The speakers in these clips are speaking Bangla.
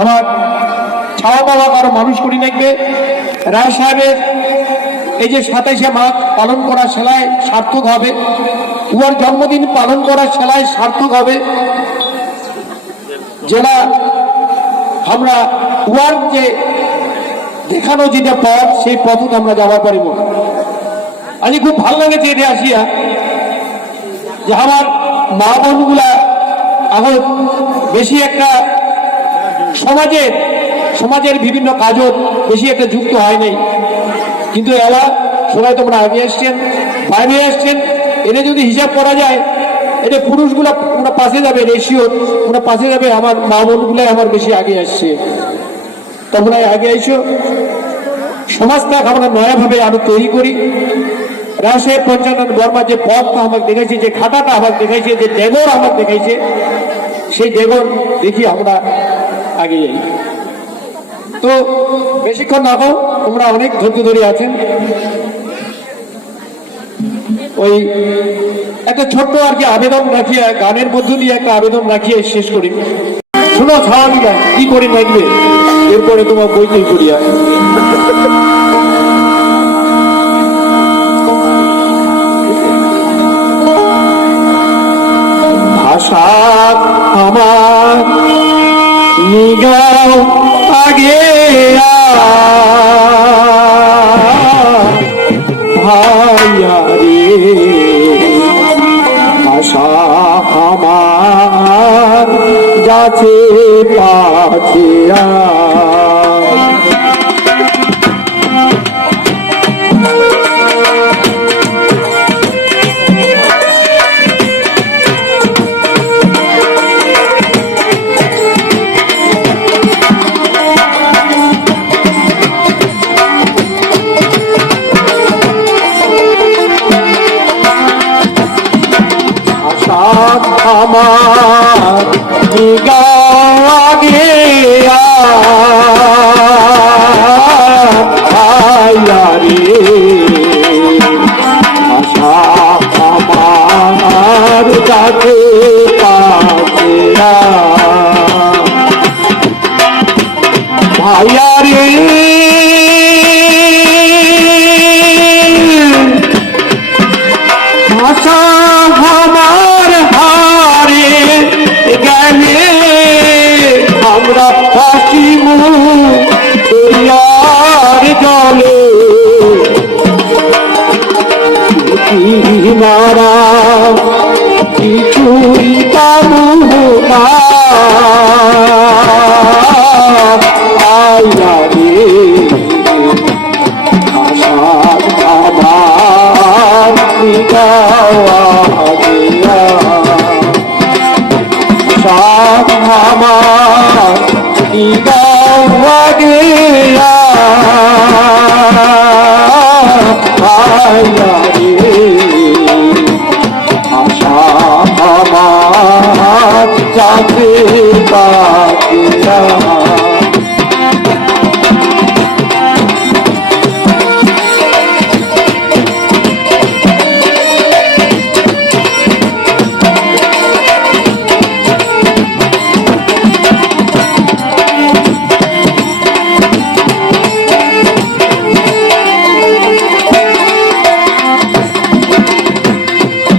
আমার ছাওয়া পাওয়া কারো মানুষ করি দেখবে। রায় সাহেবের এই যে 27শে মাঘ পালন করা সেলায় সার্থক হবে, উহার জন্মদিন পালন করা সেলায় সার্থক হবে, যেটা আমরা উহার যে দেখানো যেটা পথ, সেই পথত আমরা যাওয়া পারিব। আজ খুব ভালো লেগেছে এটা আসিয়া যে আমার মা বোনগুলা এখন বেশি একটা সমাজের বিভিন্ন কাজও বেশি একটা যুক্ত হয় নাই, কিন্তু এরা সবাই তোমরা আগে এসছেন, বাইরে এসছেন। এনে যদি হিসাব করা যায়, এটা পুরুষগুলা ওরা পাশে যাবে, রেশিও ওরা পাশে যাবে, আমার মা বোনগুলাই আমার বেশি আগে আসছে। তোমরা আগে এসো, সমাজটাকে আমরা নয়াভাবে আরো তৈরি করি। রাজশাহী পঞ্চানন বর্মা যে পথটা আমাকে দেখাইছে, যে খাতাটা আমাকে দেখাইছে, যে ডেগর আমাকে দেখাইছে, সেই ডেগর দেখি আমরা আগে যাই। তো বেশিক্ষণ না হোক, তোমরা অনেক ধৈর্য ধরে আছেন। ওই একটা ছোট্ট আর কি আবেদন রাখিয়া, গানের মধ্য দিয়ে একটা আবেদন রাখিয়ে শেষ করি। শুনো ছাওয়ালিরা কি করে নাচবে, এরপরে তোমার বইতেই করিয়া। ভাষা আমার নিগাও আগে ভাইয়া রে, ভাষা আমার যাচ্ছে পাছে আমার আগে ভাইয়া রে, ভাষা আমার যাচ্ছে পাছে ভাইয়া রে, ভাষা আমার হারে গেলে আমরা হাসিব দরিয়ার জলে, কিনারা কিছুই পাবো না আইয়া রে, ভাষা আমার নিগাওয়া গিয়া, সব আমার নিগাওয়া গিয়া ভাইয়া রে, ভাষা আমার যাচ্ছে পাছে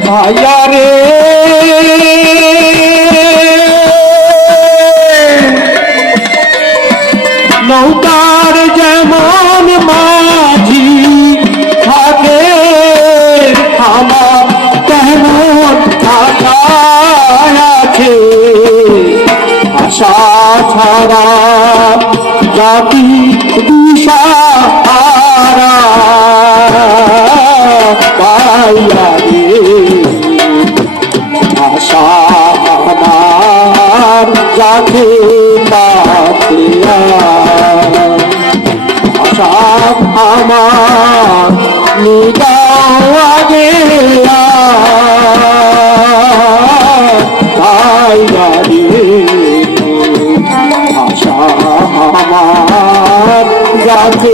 ভাইয়া রে, নৌকার যেমন মাঝি থাকে, আমার তেমন থাকা আছে, আশা ছাড়া জাতি দিশাহারা ভাইয়া রে, ভাষা আমার যাচ্ছে পাছে ভাষা আমার নিগাওয়া গিয়া ভাইয়া রে, ভাষা আমার যাচ্ছে